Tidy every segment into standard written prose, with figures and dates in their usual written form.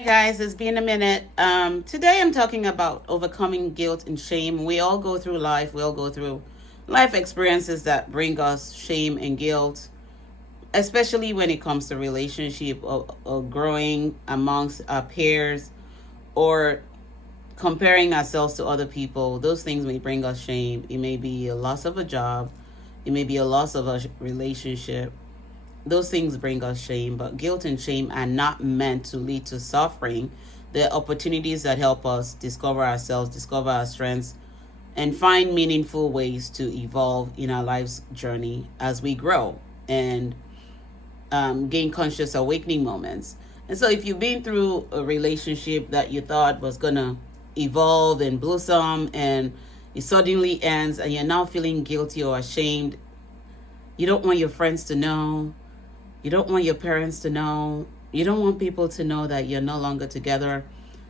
Hey guys, it's been a minute. Today I'm talking about overcoming guilt and shame. We all go through life. We all go through life experiences that bring us shame and guilt, especially when it comes to relationship or growing amongst our peers or comparing ourselves to other people. Those things may bring us shame. It may be a loss of a job. It may be a loss of a relationship. Those things bring us shame, but guilt and shame are not meant to lead to suffering. They're opportunities that help us discover ourselves, discover our strengths, and find meaningful ways to evolve in our life's journey as we grow and gain conscious awakening moments. And so, if you've been through a relationship that you thought was going to evolve and blossom and it suddenly ends and you're now feeling guilty or ashamed, you don't want your friends to know, you don't want your parents to know. You don't want people to know that you're no longer together.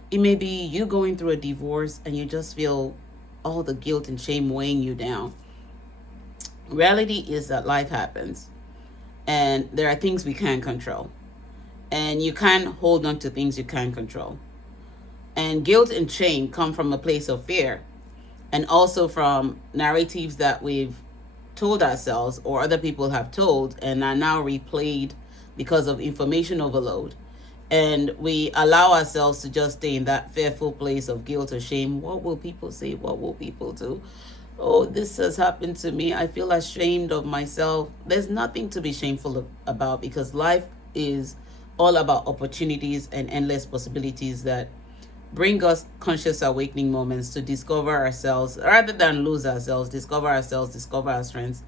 It may be you going through a divorce and you just feel all the guilt and shame weighing you down. Reality is that life happens and there are things we can't control. And you can't hold on to things you can't control. And guilt and shame come from a place of fear and also from narratives that we've told ourselves or other people have told and are now replayed because of information overload. And we allow ourselves to just stay in that fearful place of guilt or shame. What will people say? What will people do? Oh, this has happened to me. I feel ashamed of myself. There's nothing to be shameful about because life is all about opportunities and endless possibilities that bring us conscious awakening moments to discover ourselves rather than lose ourselves, discover ourselves, discover our strengths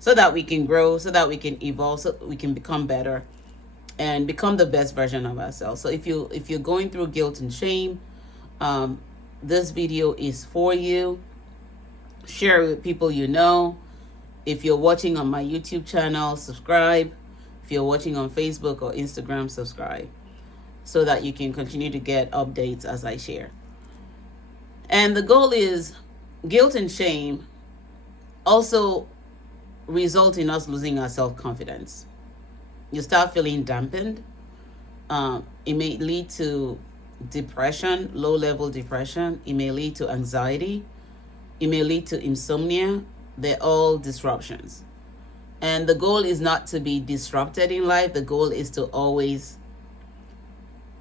so that we can grow, so that we can evolve, so we can become better and become the best version of ourselves. So if you're going through guilt and shame, this video is for you. Share it with people you know. If you're watching on my YouTube channel, subscribe. If you're watching on Facebook or Instagram, subscribe so that you can continue to get updates as I share. And the goal is guilt and shame also result in us losing our self-confidence. You start feeling dampened. It may lead to depression, low-level depression. It may lead to anxiety. It may lead to insomnia. They're all disruptions. And the goal is not to be disrupted in life. The goal is to always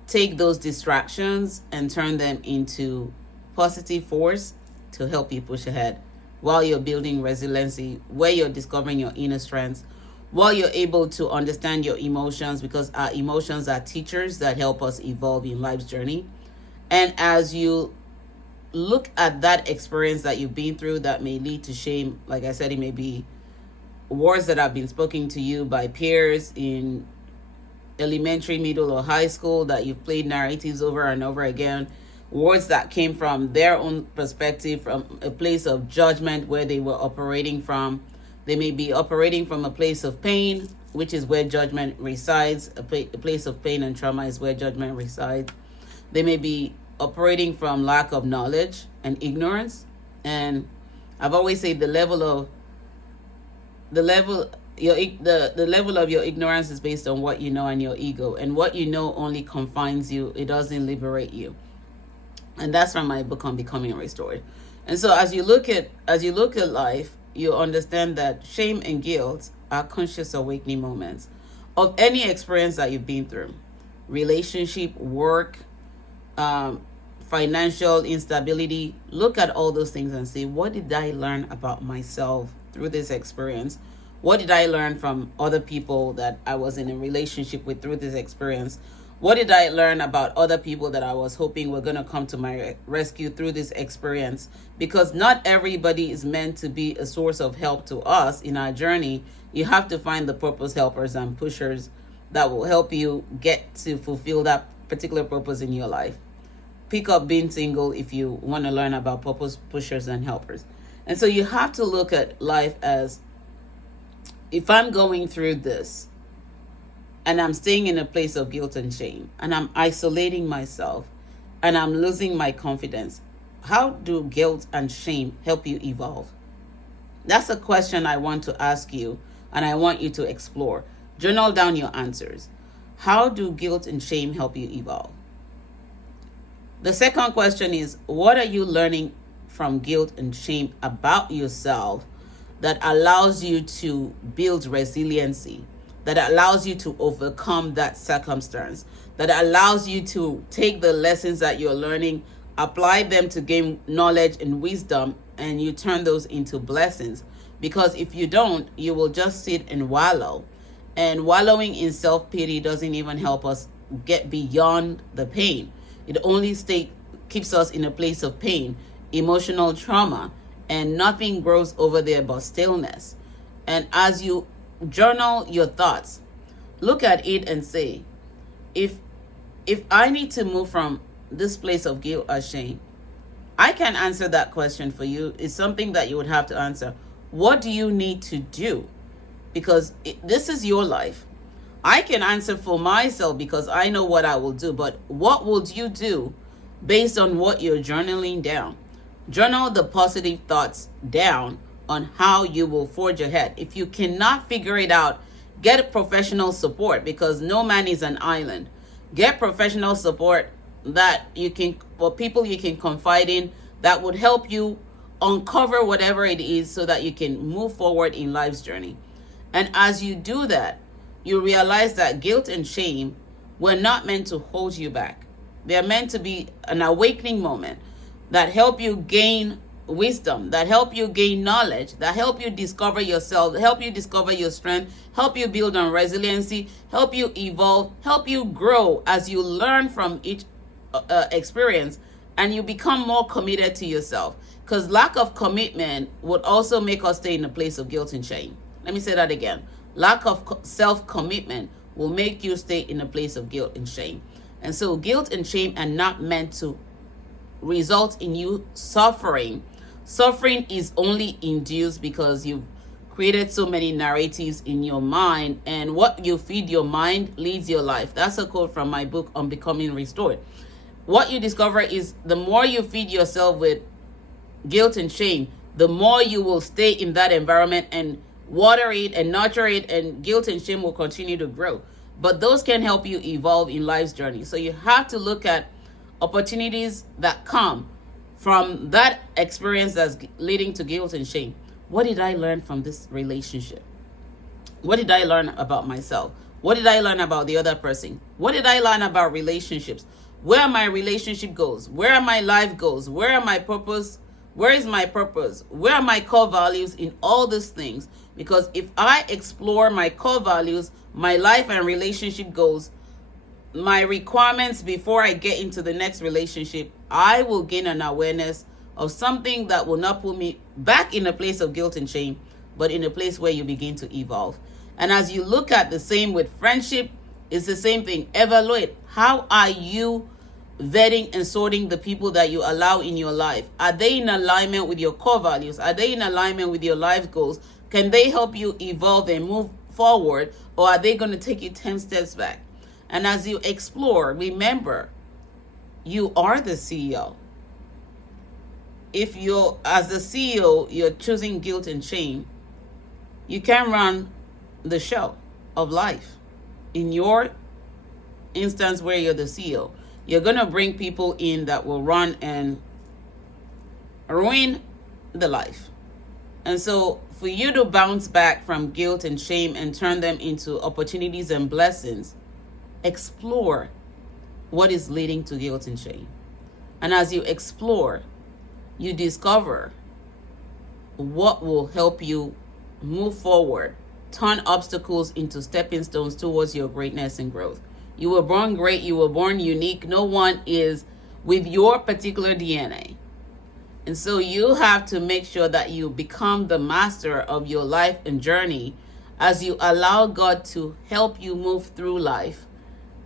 take those distractions and turn them into positive force to help you push ahead while you're building resiliency, where you're discovering your inner strengths, while you're able to understand your emotions, because our emotions are teachers that help us evolve in life's journey. And as you look at that experience that you've been through that may lead to shame, like I said, it may be words that have been spoken to you by peers in elementary, middle, or high school that you've played narratives over and over again, words that came from their own perspective, from a place of judgment where they were operating from. They may be operating from a place of pain, which is where judgment resides. A place of pain and trauma is where judgment resides. They may be operating from lack of knowledge and ignorance. And I've always said the level of your ignorance is based on what you know and your ego, and what you know only confines you. It doesn't liberate you. And that's from my book on becoming restored. And so as you look at life, you understand that shame and guilt are conscious awakening moments of any experience that you've been through: relationship, work, financial instability. Look at all those things and say, what did I learn about myself through this experience? What did I learn from other people that I was in a relationship with through this experience? What did I learn about other people that I was hoping were going to come to my rescue through this experience? Because not everybody is meant to be a source of help to us in our journey. You have to find the purpose helpers and pushers that will help you get to fulfill that particular purpose in your life. Pick up being single if you want to learn about purpose pushers and helpers. And so you have to look at life as, if I'm going through this and I'm staying in a place of guilt and shame and I'm isolating myself and I'm losing my confidence, how do guilt and shame help you evolve? That's a question I want to ask you and I want you to explore. Journal down your answers. How do guilt and shame help you evolve? The second question is, what are you learning from guilt and shame about yourself that allows you to build resiliency, that allows you to overcome that circumstance, that allows you to take the lessons that you're learning, apply them to gain knowledge and wisdom, and you turn those into blessings? Because if you don't, you will just sit and wallow. And wallowing in self-pity doesn't even help us get beyond the pain. It only keeps us in a place of pain, emotional trauma, and nothing grows over there but stillness. And as you journal your thoughts, look at it and say, if I need to move from this place of guilt or shame, I can answer that question for you. It's something that you would have to answer. What do you need to do? Because this is your life. I can answer for myself because I know what I will do. But what would you do based on what you're journaling down? Journal the positive thoughts down on how you will forge ahead. If you cannot figure it out, get professional support, because no man is an island. Get professional support that you can, for people you can confide in, that would help you uncover whatever it is so that you can move forward in life's journey. And as you do that, you realize that guilt and shame were not meant to hold you back. They are meant to be an awakening moment that help you gain wisdom, that help you gain knowledge, that help you discover yourself, help you discover your strength, help you build on resiliency, help you evolve, help you grow as you learn from each experience, and you become more committed to yourself. Because lack of commitment would also make us stay in a place of guilt and shame. Let me say that again. Lack of self-commitment will make you stay in a place of guilt and shame. And so guilt and shame are not meant to result in you suffering. Suffering is only induced because you've created so many narratives in your mind, and what you feed your mind leads your life. That's a quote from my book on Becoming Restored. What you discover is the more you feed yourself with guilt and shame, the more you will stay in that environment and water it and nurture it, and guilt and shame will continue to grow. But those can help you evolve in life's journey. So you have to look at opportunities that come from that experience that's leading to guilt and shame. What did I learn from this relationship? What did I learn about myself? What did I learn about the other person? What did I learn about relationships? Where are my relationship goals? Where are my life goals? Where are my purpose? Where is my purpose? Where are my core values in all these things? Because if I explore my core values, my life and relationship goals, my requirements before I get into the next relationship, I will gain an awareness of something that will not put me back in a place of guilt and shame, but in a place where you begin to evolve. And as you look at the same with friendship, it's the same thing. Evaluate. How are you vetting and sorting the people that you allow in your life? Are they in alignment with your core values? Are they in alignment with your life goals? Can they help you evolve and move forward, or are they going to take you 10 steps back? And as you explore, remember, you are the CEO. If you're, as the CEO, you're choosing guilt and shame, you can run the show of life. In your instance where you're the CEO, you're going to bring people in that will run and ruin the life. And so for you to bounce back from guilt and shame and turn them into opportunities and blessings, explore what is leading to guilt and shame. And as you explore, you discover what will help you move forward, turn obstacles into stepping stones towards your greatness and growth. You were born great. You were born unique. No one is with your particular DNA. And so you have to make sure that you become the master of your life and journey as you allow God to help you move through life,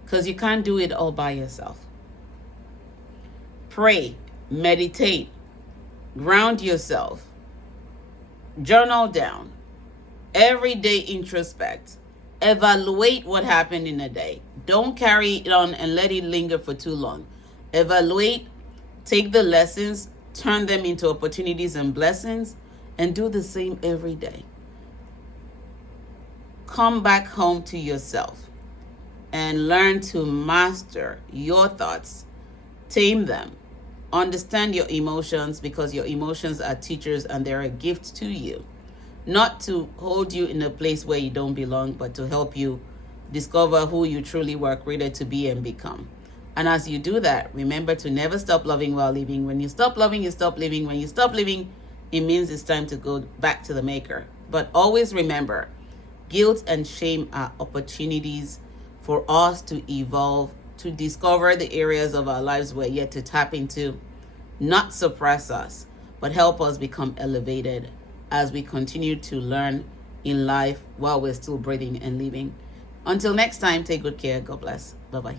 because you can't do it all by yourself. Pray, meditate, ground yourself, journal down, every day introspect, evaluate what happened in a day. Don't carry it on and let it linger for too long. Evaluate, take the lessons, turn them into opportunities and blessings, and do the same every day. Come back home to yourself and learn to master your thoughts Tame them. Understand your emotions, because your emotions are teachers and they're a gift to you. Not to hold you in a place where you don't belong, but to help you discover who you truly were created to be and become. And as you do that, remember to never stop loving while living. When you stop loving, you stop living. When you stop living, it means it's time to go back to the maker. But always remember, guilt and shame are opportunities for us to evolve, to discover the areas of our lives we're yet to tap into, not suppress us, but help us become elevated as we continue to learn in life while we're still breathing and living. Until next time, take good care. God bless. Bye-bye.